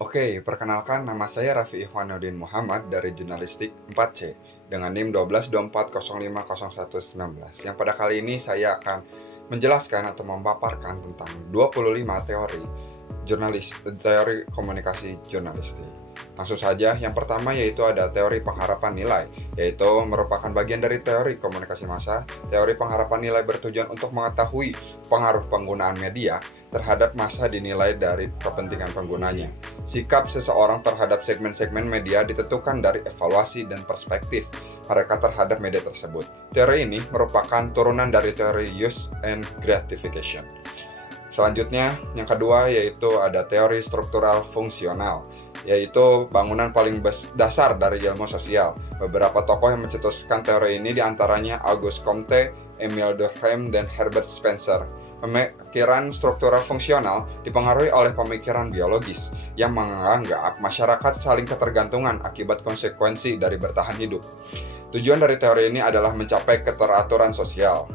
Oke, perkenalkan nama saya Raffi Ihwanuddin Muhammad dari Jurnalistik 4C dengan NIM 1224050119 yang pada kali ini saya akan menjelaskan atau memaparkan tentang 25 teori komunikasi jurnalistik. Langsung saja, yang pertama yaitu ada teori pengharapan nilai, yaitu merupakan bagian dari teori komunikasi massa. Teori pengharapan nilai bertujuan untuk mengetahui pengaruh penggunaan media terhadap massa dinilai dari kepentingan penggunanya. Sikap seseorang terhadap segmen-segmen media ditentukan dari evaluasi dan perspektif mereka terhadap media tersebut. Teori ini merupakan turunan dari teori use and gratification. Selanjutnya, yang kedua yaitu ada teori struktural fungsional, yaitu bangunan paling dasar dari ilmu sosial. Beberapa tokoh yang mencetuskan teori ini diantaranya Auguste Comte, Emile Durkheim, dan Herbert Spencer. Pemikiran struktural fungsional dipengaruhi oleh pemikiran biologis yang menganggap masyarakat saling ketergantungan akibat konsekuensi dari bertahan hidup. Tujuan dari teori ini adalah mencapai keteraturan sosial.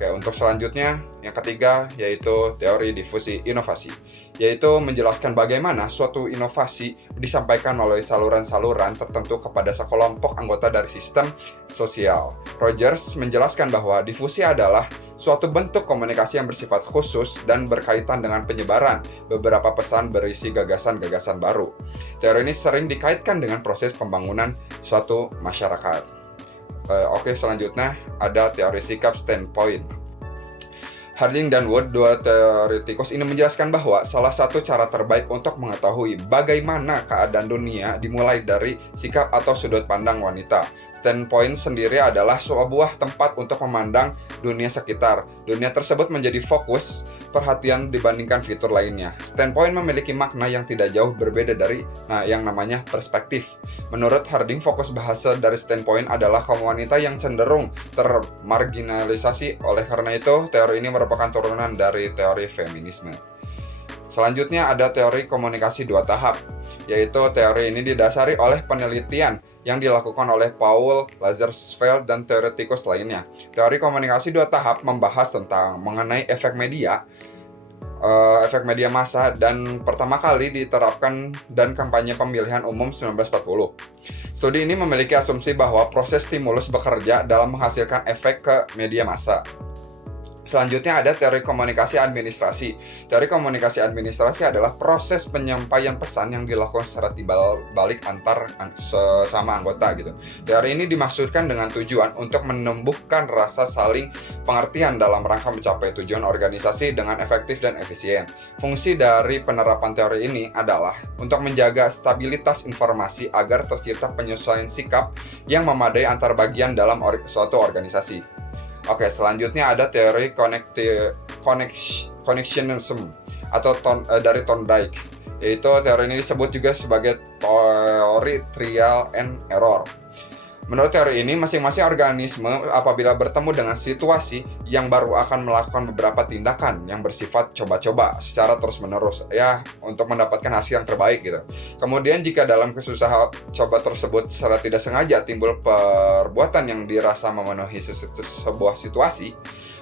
Oke, untuk selanjutnya, yang ketiga yaitu teori difusi inovasi, yaitu menjelaskan bagaimana suatu inovasi disampaikan melalui saluran-saluran tertentu kepada sekelompok anggota dari sistem sosial. Rogers menjelaskan bahwa difusi adalah suatu bentuk komunikasi yang bersifat khusus dan berkaitan dengan penyebaran beberapa pesan berisi gagasan-gagasan baru. Teori ini sering dikaitkan dengan proses pembangunan suatu masyarakat. Oke, selanjutnya ada teori sikap standpoint. Harding dan Wood, dua teoretikus ini menjelaskan bahwa salah satu cara terbaik untuk mengetahui bagaimana keadaan dunia dimulai dari sikap atau sudut pandang wanita. Standpoint sendiri adalah sebuah tempat untuk memandang dunia sekitar. Dunia tersebut menjadi fokus perhatian dibandingkan fitur lainnya. Standpoint memiliki makna yang tidak jauh berbeda dari yang namanya perspektif. Menurut Harding, fokus bahasa dari standpoint adalah kaum wanita yang cenderung termarginalisasi. Oleh karena itu, teori ini merupakan turunan dari teori feminisme. Selanjutnya ada teori komunikasi dua tahap, yaitu teori ini didasari oleh penelitian yang dilakukan oleh Paul Lazarsfeld dan teoretikus lainnya. Teori komunikasi dua tahap membahas tentang mengenai efek media massa dan pertama kali diterapkan dan kampanye pemilihan umum 1940. Studi ini memiliki asumsi bahwa proses stimulus bekerja dalam menghasilkan efek ke media massa. Selanjutnya ada teori komunikasi administrasi. Teori komunikasi administrasi adalah proses penyampaian pesan yang dilakukan secara timbal balik antar sesama anggota gitu. Teori ini dimaksudkan dengan tujuan untuk menumbuhkan rasa saling pengertian dalam rangka mencapai tujuan organisasi dengan efektif dan efisien. Fungsi dari penerapan teori ini adalah untuk menjaga stabilitas informasi agar tercipta penyesuaian sikap yang memadai antar bagian dalam suatu organisasi. Oke, selanjutnya ada teori connectionism atau dari Thorndike, yaitu teori ini disebut juga sebagai teori trial and error. Menurut teori ini, masing-masing organisme apabila bertemu dengan situasi yang baru akan melakukan beberapa tindakan yang bersifat coba-coba secara terus-menerus untuk mendapatkan hasil yang terbaik gitu. Kemudian jika dalam kesusahan coba tersebut secara tidak sengaja timbul perbuatan yang dirasa memenuhi sebuah situasi,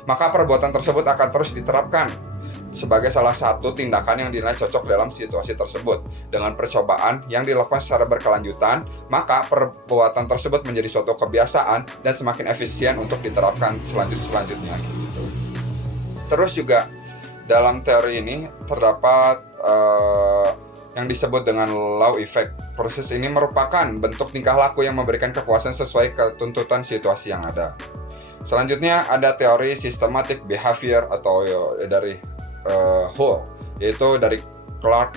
maka perbuatan tersebut akan terus diterapkan sebagai salah satu tindakan yang dinilai cocok dalam situasi tersebut. Dengan percobaan yang dilakukan secara berkelanjutan, maka perbuatan tersebut menjadi suatu kebiasaan dan semakin efisien untuk diterapkan selanjutnya gitu. Terus juga dalam teori ini terdapat yang disebut dengan law effect. Proses ini merupakan bentuk tingkah laku yang memberikan kepuasan sesuai ketuntutan situasi yang ada. Selanjutnya ada teori systematic behavior atau dari Hull, yaitu dari Clark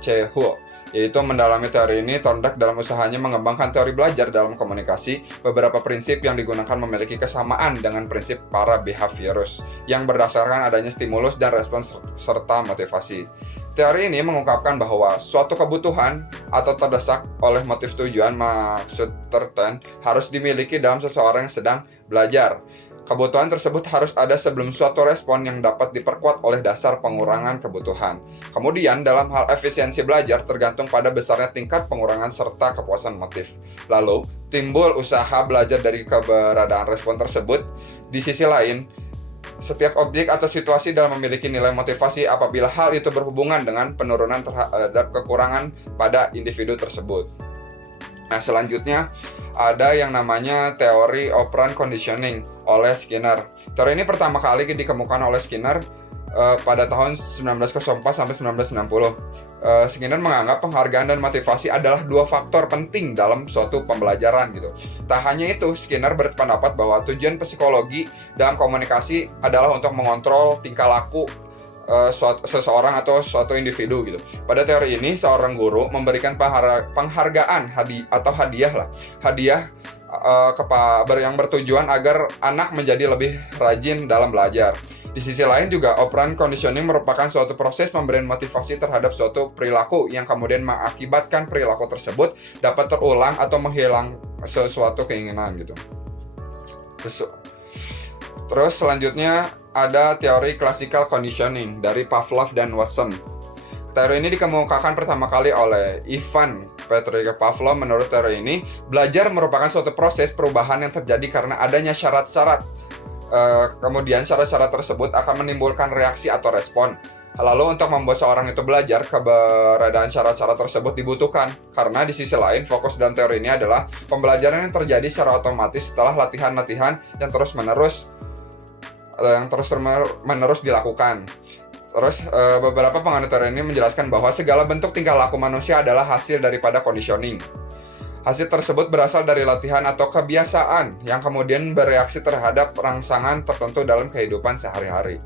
C. Hull, yaitu mendalami teori ini. Thorndike dalam usahanya mengembangkan teori belajar dalam komunikasi, beberapa prinsip yang digunakan memiliki kesamaan dengan prinsip para behaviorus yang berdasarkan adanya stimulus dan respons serta motivasi. Teori ini mengungkapkan bahwa suatu kebutuhan atau terdesak oleh motif tujuan maksud tertentu harus dimiliki dalam seseorang yang sedang belajar. Kebutuhan tersebut harus ada sebelum suatu respon yang dapat diperkuat oleh dasar pengurangan kebutuhan. Kemudian dalam hal efisiensi belajar tergantung pada besarnya tingkat pengurangan serta kepuasan motif. Lalu timbul usaha belajar dari keberadaan respon tersebut. Di sisi lain, setiap objek atau situasi dalam memiliki nilai motivasi apabila hal itu berhubungan dengan penurunan terhadap kekurangan pada individu tersebut. Nah, selanjutnya ada yang namanya teori operant conditioning oleh Skinner. Teori ini pertama kali dikemukakan oleh Skinner pada tahun 1904 sampai 1990. Skinner menganggap penghargaan dan motivasi adalah dua faktor penting dalam suatu pembelajaran gitu. Tak hanya itu, Skinner berpendapat bahwa tujuan psikologi dalam komunikasi adalah untuk mengontrol tingkah laku seseorang atau suatu individu gitu. Pada teori ini, seorang guru memberikan penghargaan hadiah yang bertujuan agar anak menjadi lebih rajin dalam belajar. Di sisi lain juga, operant conditioning merupakan suatu proses pemberian motivasi terhadap suatu perilaku yang kemudian mengakibatkan perilaku tersebut dapat terulang atau menghilang sesuatu keinginan gitu. Terus selanjutnya ada teori classical conditioning dari Pavlov dan Watson. Teori ini dikemukakan pertama kali oleh Ivan Petrovich Pavlov. Menurut teori ini, belajar merupakan suatu proses perubahan yang terjadi karena adanya syarat-syarat. Kemudian syarat-syarat tersebut akan menimbulkan reaksi atau respon. Lalu untuk membuat seorang itu belajar, keberadaan syarat-syarat tersebut dibutuhkan. Karena di sisi lain, fokus dalam teori ini adalah pembelajaran yang terjadi secara otomatis setelah latihan-latihan yang terus-menerus dilakukan. Terus beberapa penganut teori ini menjelaskan bahwa segala bentuk tingkah laku manusia adalah hasil daripada conditioning. Hasil tersebut berasal dari latihan atau kebiasaan yang kemudian bereaksi terhadap rangsangan tertentu dalam kehidupan sehari-hari.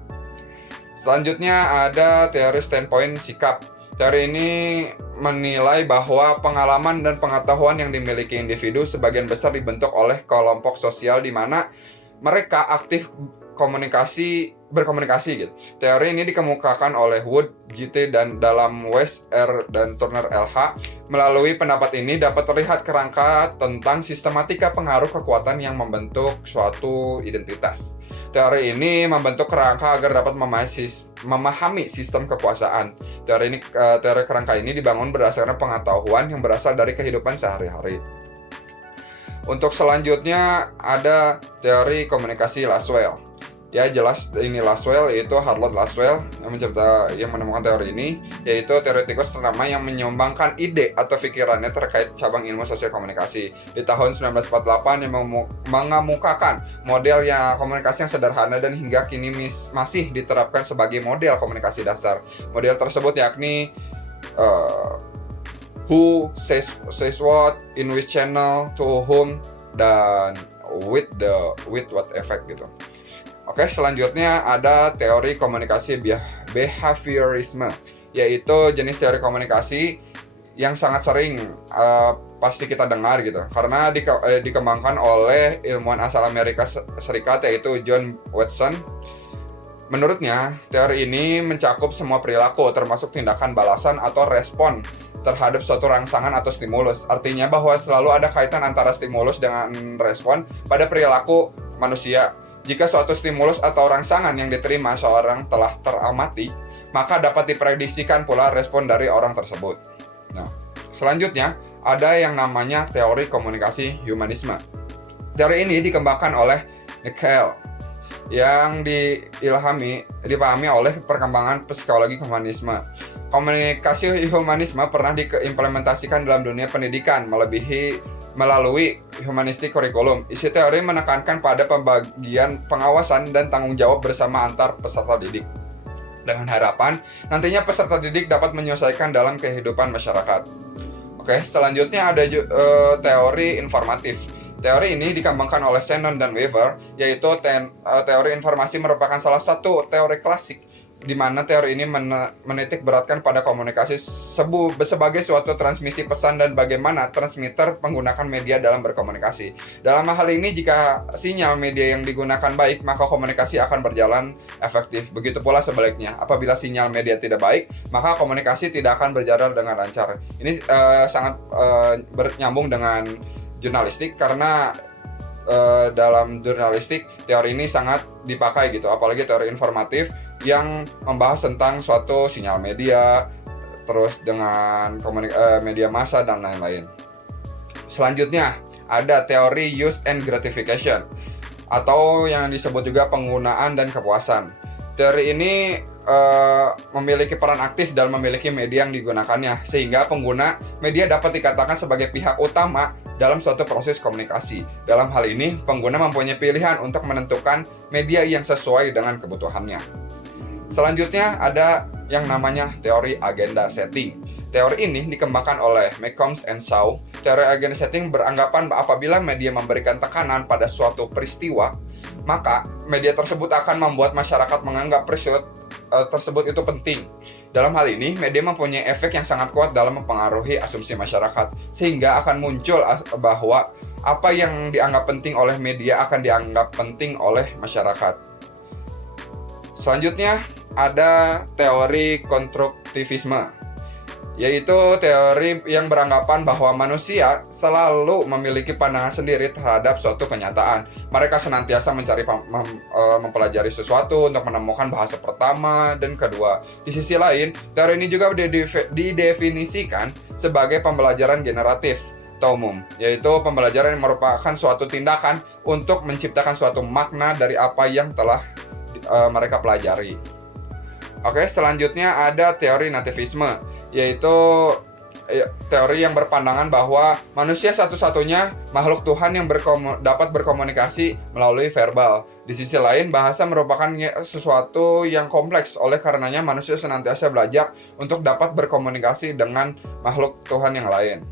Selanjutnya ada teori standpoint sikap. Teori ini menilai bahwa pengalaman dan pengetahuan yang dimiliki individu sebagian besar dibentuk oleh kelompok sosial di mana mereka aktif berkomunikasi gitu. Teori ini dikemukakan oleh Wood, GT, dan dalam West, R, dan Turner, LH. Melalui pendapat ini dapat terlihat kerangka tentang sistematika pengaruh kekuatan yang membentuk suatu identitas. Teori ini membentuk kerangka agar dapat memahami sistem kekuasaan. Teori kerangka ini dibangun berdasarkan pengetahuan yang berasal dari kehidupan sehari-hari. Untuk selanjutnya ada teori komunikasi Laswell. Ya jelas ini Laswell, yaitu Harold Laswell yang menemukan teori ini, yaitu teoretikus ternama yang menyumbangkan ide atau pikirannya terkait cabang ilmu sosial komunikasi. Di tahun 1948 yang mengemukakan model yang komunikasi yang sederhana dan hingga kini masih diterapkan sebagai model komunikasi dasar. Model tersebut yakni who says what, in which channel, to whom, dan with what effect gitu. Oke, selanjutnya ada teori komunikasi behaviorisme, yaitu jenis teori komunikasi yang sangat sering pasti kita dengar gitu, karena dikembangkan oleh ilmuwan asal Amerika Serikat yaitu John Watson. Menurutnya, teori ini mencakup semua perilaku termasuk tindakan balasan atau respon terhadap suatu rangsangan atau stimulus. Artinya bahwa selalu ada kaitan antara stimulus dengan respon pada perilaku manusia. Jika suatu stimulus atau rangsangan yang diterima seorang telah teramati, maka dapat diprediksikan pula respon dari orang tersebut. Nah, selanjutnya ada yang namanya teori komunikasi humanisme. Teori ini dikembangkan oleh Nikhil yang dipahami oleh perkembangan psikologi humanisme. Komunikasi humanisme pernah diimplementasikan dalam dunia pendidikan melalui humanistik kurikulum. Isi teori menekankan pada pembagian pengawasan dan tanggung jawab bersama antar peserta didik, dengan harapan nantinya peserta didik dapat menyelesaikan dalam kehidupan masyarakat. Oke, selanjutnya ada teori informatif. Teori ini dikembangkan oleh Shannon dan Weaver, yaitu teori informasi merupakan salah satu teori klasik di mana teori ini menitik beratkan pada komunikasi sebagai suatu transmisi pesan dan bagaimana transmitter menggunakan media dalam berkomunikasi. Dalam hal ini, jika sinyal media yang digunakan baik, maka komunikasi akan berjalan efektif. Begitu pula sebaliknya, apabila sinyal media tidak baik, maka komunikasi tidak akan berjalan dengan lancar. Ini sangat bernyambung dengan jurnalistik, karena dalam jurnalistik teori ini sangat dipakai gitu, apalagi teori informatif yang membahas tentang suatu sinyal media, terus dengan media massa dan lain-lain. Selanjutnya ada teori use and gratification. atau yang disebut juga penggunaan dan kepuasan. Teori ini memiliki peran aktif dalam memiliki media yang digunakannya, sehingga pengguna media dapat dikatakan sebagai pihak utama dalam suatu proses komunikasi. Dalam hal ini, pengguna mempunyai pilihan untuk menentukan media yang sesuai dengan kebutuhannya. Selanjutnya ada yang namanya teori agenda setting. Teori ini dikembangkan oleh McCombs and Shaw. Teori agenda setting beranggapan apabila media memberikan tekanan pada suatu peristiwa, maka media tersebut akan membuat masyarakat menganggap peristiwa tersebut itu penting. Dalam hal ini, media mempunyai efek yang sangat kuat dalam mempengaruhi asumsi masyarakat, sehingga akan muncul bahwa apa yang dianggap penting oleh media akan dianggap penting oleh masyarakat. Selanjutnya, ada teori konstruktivisme, yaitu teori yang beranggapan bahwa manusia selalu memiliki pandangan sendiri terhadap suatu kenyataan. Mereka senantiasa mencari mempelajari sesuatu untuk menemukan bahasa pertama dan kedua. Di sisi lain, teori ini juga didefinisikan sebagai pembelajaran generatif atau umum, yaitu pembelajaran yang merupakan suatu tindakan untuk menciptakan suatu makna dari apa yang telah mereka pelajari. Oke, selanjutnya ada teori nativisme, yaitu teori yang berpandangan bahwa manusia satu-satunya makhluk Tuhan yang dapat berkomunikasi melalui verbal. Di sisi lain, bahasa merupakan sesuatu yang kompleks, oleh karenanya manusia senantiasa belajar untuk dapat berkomunikasi dengan makhluk Tuhan yang lain.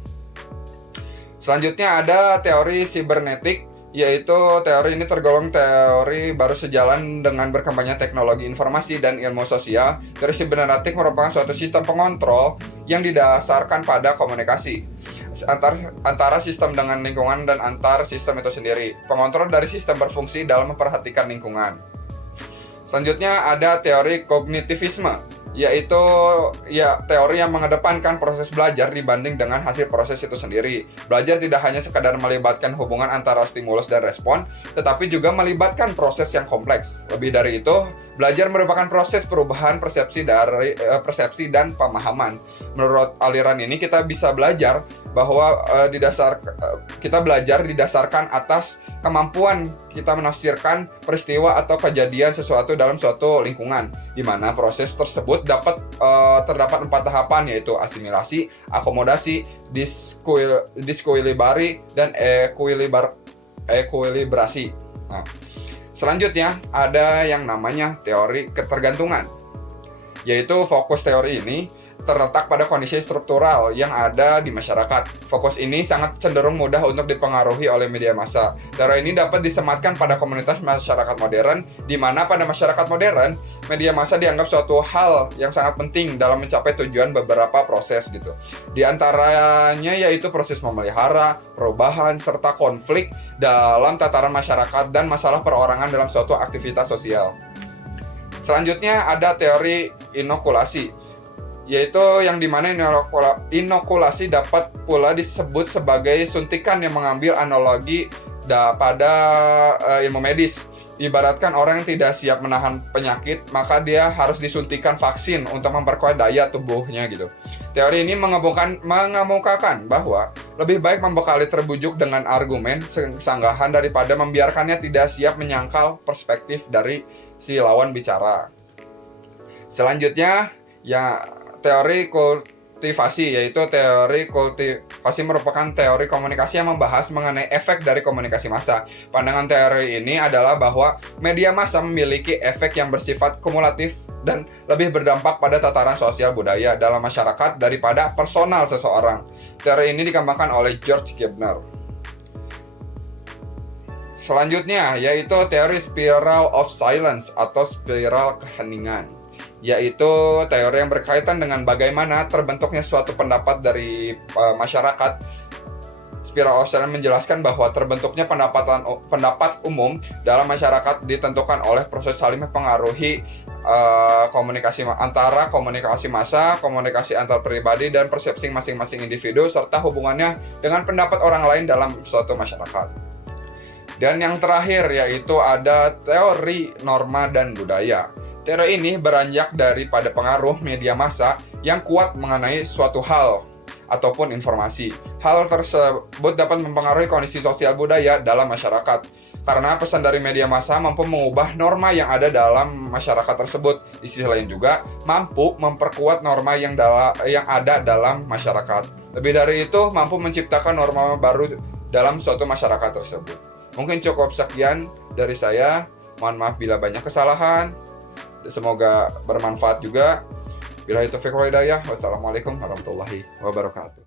Selanjutnya ada teori sibernetik, yaitu teori ini tergolong teori baru sejalan dengan berkembangnya teknologi informasi dan ilmu sosial. Teori sibernetik merupakan suatu sistem pengontrol yang didasarkan pada komunikasi antara sistem dengan lingkungan dan antar sistem itu sendiri. Pengontrol dari sistem berfungsi dalam memperhatikan lingkungan. Selanjutnya ada teori kognitivisme, yaitu teori yang mengedepankan proses belajar dibanding dengan hasil proses itu sendiri. Belajar tidak hanya sekadar melibatkan hubungan antara stimulus dan respon, tetapi juga melibatkan proses yang kompleks. Lebih dari itu, belajar merupakan proses perubahan persepsi dan pemahaman. Menurut aliran ini, kita bisa belajar bahwa kita belajar didasarkan atas kemampuan kita menafsirkan peristiwa atau kejadian sesuatu dalam suatu lingkungan, di mana proses tersebut terdapat 4 tahapan, yaitu asimilasi, akomodasi, diskuilibari, dan ekuilibrasi. Nah, selanjutnya ada yang namanya teori ketergantungan, yaitu fokus teori ini terletak pada kondisi struktural yang ada di masyarakat. Fokus ini sangat cenderung mudah untuk dipengaruhi oleh media massa. Teori ini dapat disematkan pada komunitas masyarakat modern, di mana pada masyarakat modern, media massa dianggap suatu hal yang sangat penting dalam mencapai tujuan beberapa proses gitu. Di antaranya yaitu proses memelihara, perubahan, serta konflik dalam tataran masyarakat dan masalah perorangan dalam suatu aktivitas sosial. Selanjutnya ada teori inokulasi, yaitu yang dimana inokulasi dapat pula disebut sebagai suntikan yang mengambil analogi pada ilmu medis. Ibaratkan orang yang tidak siap menahan penyakit, maka dia harus disuntikan vaksin untuk memperkuat daya tubuhnya gitu. Teori ini mengemukakan bahwa lebih baik membekali terbujuk dengan argumen sanggahan daripada membiarkannya tidak siap menyangkal perspektif dari si lawan bicara. Selanjutnya teori kultivasi, yaitu teori kultivasi merupakan teori komunikasi yang membahas mengenai efek dari komunikasi massa. Pandangan teori ini adalah bahwa media massa memiliki efek yang bersifat kumulatif dan lebih berdampak pada tataran sosial budaya dalam masyarakat daripada personal seseorang. Teori ini dikembangkan oleh George Gardner. Selanjutnya yaitu teori spiral of silence atau spiral keheningan, yaitu teori yang berkaitan dengan bagaimana terbentuknya suatu pendapat dari masyarakat. Spiral of Silence menjelaskan bahwa terbentuknya pendapat umum dalam masyarakat ditentukan oleh proses saling mempengaruhi komunikasi massa, komunikasi antar pribadi, dan persepsi masing-masing individu, serta hubungannya dengan pendapat orang lain dalam suatu masyarakat. Dan yang terakhir yaitu ada teori norma dan budaya. Teori ini beranjak daripada pengaruh media massa yang kuat mengenai suatu hal ataupun informasi. Hal tersebut dapat mempengaruhi kondisi sosial budaya dalam masyarakat. karena pesan dari media massa mampu mengubah norma yang ada dalam masyarakat tersebut. Di sisi lain juga mampu memperkuat norma yang ada dalam masyarakat. Lebih dari itu, mampu menciptakan norma baru dalam suatu masyarakat tersebut. Mungkin cukup sekian dari saya. Mohon maaf bila banyak kesalahan. Semoga bermanfaat juga. Billahi taufiq wal hidayah. Wassalamualaikum warahmatullahi wabarakatuh.